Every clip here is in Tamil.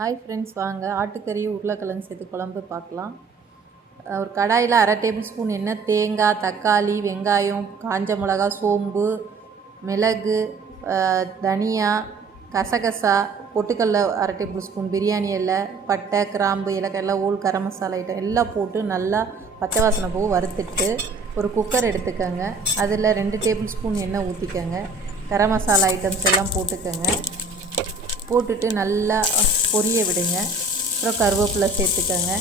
ஹாய் ஃப்ரெண்ட்ஸ், வாங்க ஆட்டுக்கறி உருளைக்கிழங்கு சேர்த்து குழம்பு பார்க்கலாம். ஒரு கடாயில் 1/2 டேபிள் ஸ்பூன் எண்ணெய், தேங்காய், தக்காளி, வெங்காயம், காஞ்ச மிளகா, சோம்பு, மிளகு, தனியா, கசகசா, பொட்டுக்கடலை 1/2 டேபிள் ஸ்பூன், பிரியாணி இலை, பட்டை, கிராம்பு, ஏலக்காய் எல்லாம் கரம் மசாலா ஐட்டம் எல்லாம் போட்டு நல்லா பச்சை வாசனை போக வறுத்துட்டு ஒரு குக்கர் எடுத்துக்கோங்க. அதில் 2 டேபிள் ஸ்பூன் எண்ணெய் ஊற்றிக்கோங்க. கரம் மசாலா ஐட்டம்ஸ் எல்லாம் போட்டுக்கோங்க. போட்டுட்டு நல்லா பொரிய விடுங்க. அப்புறம் கருவேப்பிலை சேர்த்துக்கோங்க.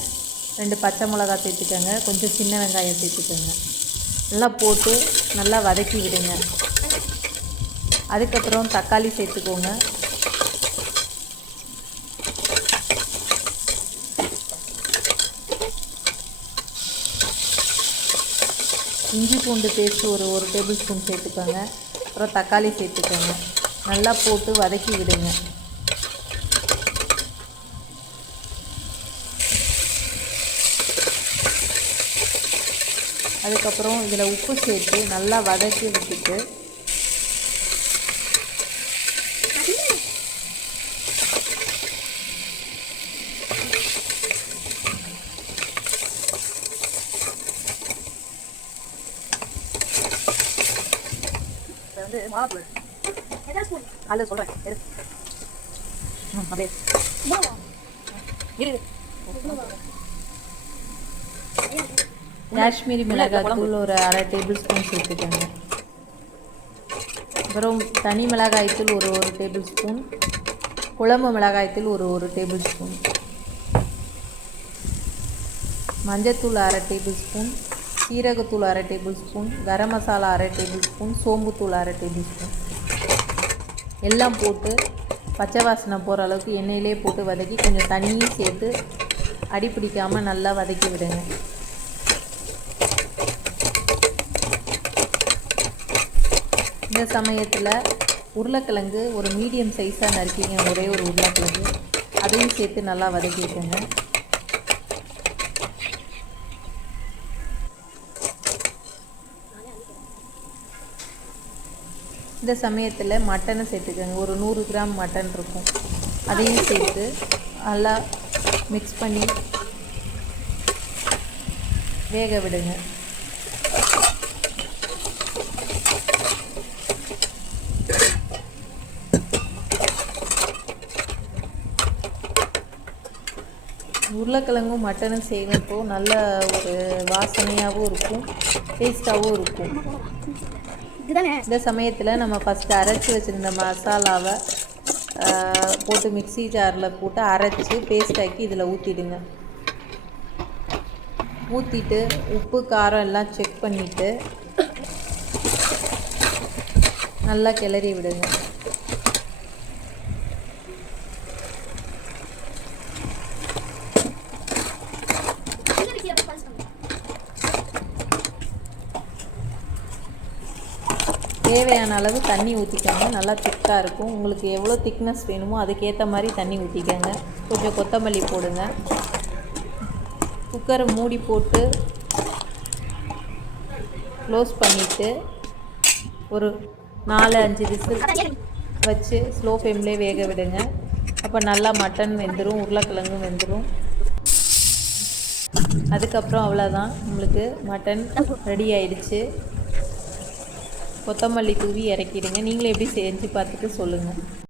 2 பச்சை மிளகா சேர்த்துக்கோங்க. கொஞ்சம் சின்ன வெங்காயம் சேர்த்துக்கோங்க. நல்லா போட்டு நல்லா வதக்கி விடுங்க. அதுக்கப்புறம் தக்காளி சேர்த்துக்கோங்க. இஞ்சி பூண்டு பேஸ்ட்டு ஒரு டேபிள் ஸ்பூன் சேர்த்துக்கோங்க. அப்புறம் தக்காளி சேர்த்துக்கோங்க. நல்லா போட்டு வதக்கி விடுங்க. அதுக்கப்புறம் இதில் உப்பு சேர்த்து நல்லா வதக்கி விட்டுட்டு காஷ்மீரி மிளகாய்த்தூள் ஒரு 1/2 டேபிள் ஸ்பூன் சேர்த்துக்கோங்க. அப்புறம் தனி மிளகாய்த்தூள் ஒரு டேபிள் ஸ்பூன், குழம்பு மிளகாய்த்தூள் ஒரு டேபிள் ஸ்பூன், மஞ்சத்தூள் 1/2 டேபிள் ஸ்பூன், சீரகத்தூள் 1/2 tablespoon, garam masala 1/2 tablespoon, சோம்புத்தூள் 1/2 டேபிள் ஸ்பூன் எல்லாம் போட்டு பச்சை வாசனை போகிற அளவுக்கு எண்ணெயிலே போட்டு வதக்கி கொஞ்சம் தண்ணியும் சேர்த்து அடி பிடிக்காமல் நல்லா வதக்கி விடுங்க. இந்த சமயத்தில் உருளைக்கிழங்கு ஒரு மீடியம் சைஸாக நறுக்கிங்க. ஒரே ஒரு உருளைக்கிழங்கு அதையும் சேர்த்து நல்லா வதக்கிக்கோங்க. இந்த சமயத்தில் மட்டனை சேர்த்துக்கோங்க. ஒரு 100 கிராம் மட்டன் இருக்கும். அதையும் சேர்த்து நல்லா மிக்ஸ் பண்ணி வேக விடுங்க. உருளைக்கிழங்கும் மட்டனும் செய்கிறப்போ நல்ல ஒரு வாசனையாகவும் இருக்கும், டேஸ்ட்டாகவும் இருக்கும். இந்த சமயத்தில் நம்ம ஃபஸ்ட்டு அரைச்சி வச்சுருந்த மசாலாவை போட்டு மிக்ஸி ஜாரில் போட்டு அரைச்சி பேஸ்டாக்கி இதில் ஊற்றிடுங்க. ஊற்றிட்டு உப்பு காரம் எல்லாம் செக் பண்ணிவிட்டு நல்லா கிளறி விடுங்க. தேவையான அளவு தண்ணி ஊற்றிக்கோங்க. நல்லா திக்காக இருக்கும். உங்களுக்கு எவ்வளோ திக்னஸ் வேணுமோ அதுக்கேற்ற மாதிரி தண்ணி ஊற்றிக்கோங்க. கொஞ்சம் கொத்தமல்லி போடுங்க. குக்கரை மூடி போட்டு க்ளோஸ் பண்ணிவிட்டு ஒரு 4-5 விசில் வச்சு ஸ்லோ ஃப்ளேம்லேயே வேக விடுங்க. அப்போ நல்லா மட்டன் வெந்துடும், உருளைக்கிழங்கும் வெந்துடும். அதுக்கப்புறம் அவ்வளோதான், உங்களுக்கு மட்டன் ரெடி ஆயிடுச்சு. கொத்தமல்லி தூவி இறக்கிடுங்க. நீங்களும் எப்படி செஞ்சு பார்த்துட்டு சொல்லுங்கள்.